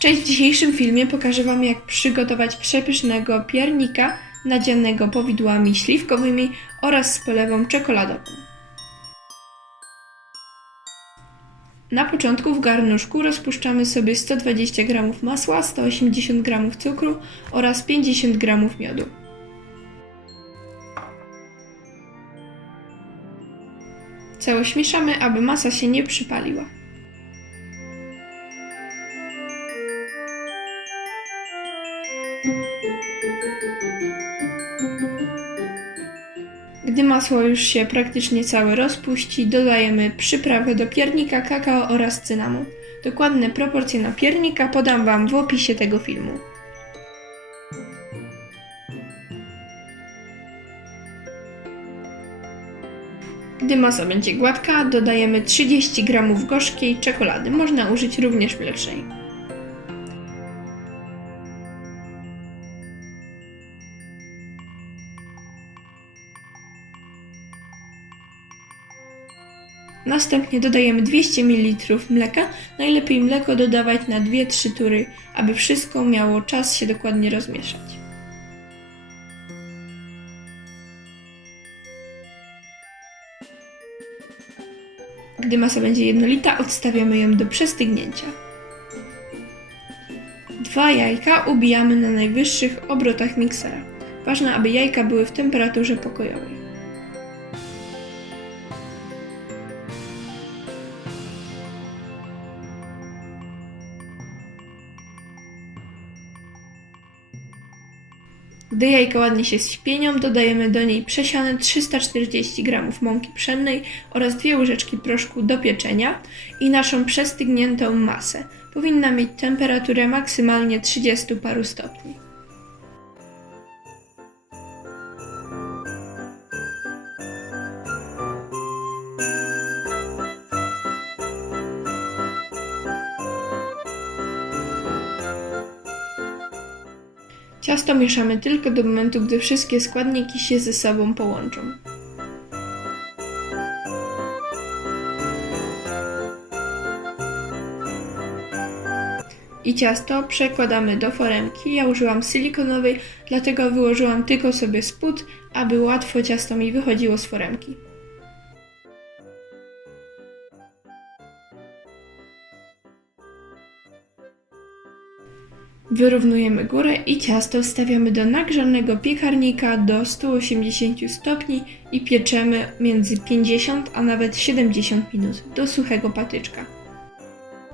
Cześć, w dzisiejszym filmie pokażę Wam jak przygotować przepysznego piernika nadzianego powidłami śliwkowymi oraz z polewą czekoladową. Na początku w garnuszku rozpuszczamy sobie 120 g masła, 180 g cukru oraz 50 g miodu. Całość mieszamy, aby masa się nie przypaliła. Gdy masło już się praktycznie całe rozpuści, dodajemy przyprawę do piernika, kakao oraz cynamon. Dokładne proporcje na piernika podam Wam w opisie tego filmu. Gdy masa będzie gładka, dodajemy 30 g gorzkiej czekolady. Można użyć również mlecznej. Następnie dodajemy 200 ml mleka. Najlepiej mleko dodawać na 2-3 tury, aby wszystko miało czas się dokładnie rozmieszać. Gdy masa będzie jednolita, odstawiamy ją do przestygnięcia. Dwa jajka ubijamy na najwyższych obrotach miksera. Ważne, aby jajka były w temperaturze pokojowej. Gdy jajka ładnie się spienią, dodajemy do niej przesiane 340 g mąki pszennej oraz dwie łyżeczki proszku do pieczenia i naszą przestygniętą masę. Powinna mieć temperaturę maksymalnie 30 paru stopni. Ciasto mieszamy tylko do momentu, gdy wszystkie składniki się ze sobą połączą. I ciasto przekładamy do foremki. Ja użyłam silikonowej, dlatego wyłożyłam tylko sobie spód, aby łatwo ciasto mi wychodziło z foremki. Wyrównujemy górę i ciasto wstawiamy do nagrzanego piekarnika do 180 stopni i pieczemy między 50 a nawet 70 minut do suchego patyczka.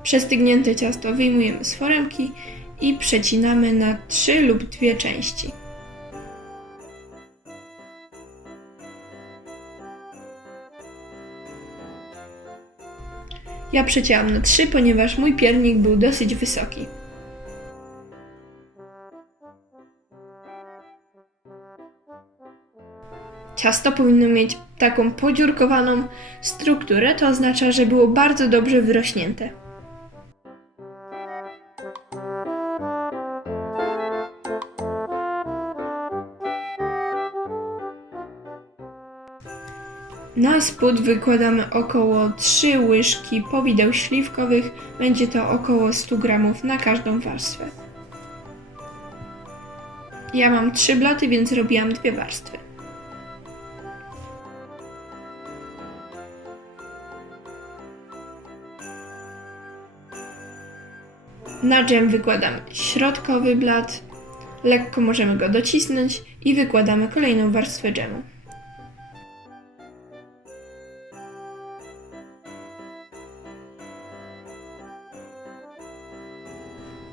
Przestygnięte ciasto wyjmujemy z foremki i przecinamy na 3 lub 2 części. Ja przecięłam na 3, ponieważ mój piernik był dosyć wysoki. Ciasto powinno mieć taką podziurkowaną strukturę, to oznacza, że było bardzo dobrze wyrośnięte. Na spód wykładamy około 3 łyżki powideł śliwkowych, będzie to około 100 gramów na każdą warstwę. Ja mam 3 blaty, więc robiłam dwie warstwy. Na dżem wykładamy środkowy blat, lekko możemy go docisnąć i wykładamy kolejną warstwę dżemu.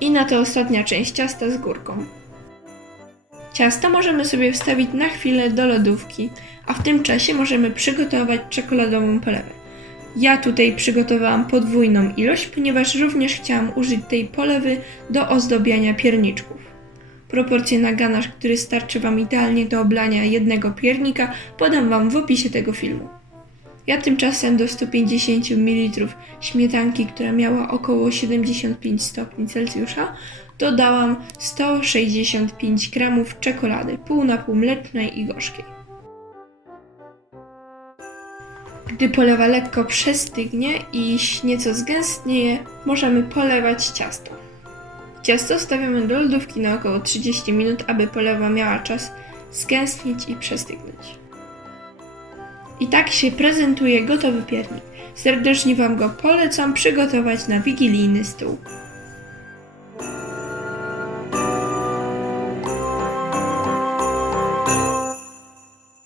I na to ostatnia część ciasta z górką. Ciasto możemy sobie wstawić na chwilę do lodówki, a w tym czasie możemy przygotować czekoladową polewę. Ja tutaj przygotowałam podwójną ilość, ponieważ również chciałam użyć tej polewy do ozdobiania pierniczków. Proporcje na ganasz, który starczy Wam idealnie do oblania jednego piernika, podam Wam w opisie tego filmu. Ja tymczasem do 150 ml śmietanki, która miała około 75 stopni Celsjusza, dodałam 165 g czekolady, pół na pół mlecznej i gorzkiej. Gdy polewa lekko przestygnie i nieco zgęstnieje, możemy polewać ciasto. Ciasto stawiamy do lodówki na około 30 minut, aby polewa miała czas skęstnieć i przestygnąć. I tak się prezentuje gotowy piernik. Serdecznie Wam go polecam przygotować na wigilijny stół.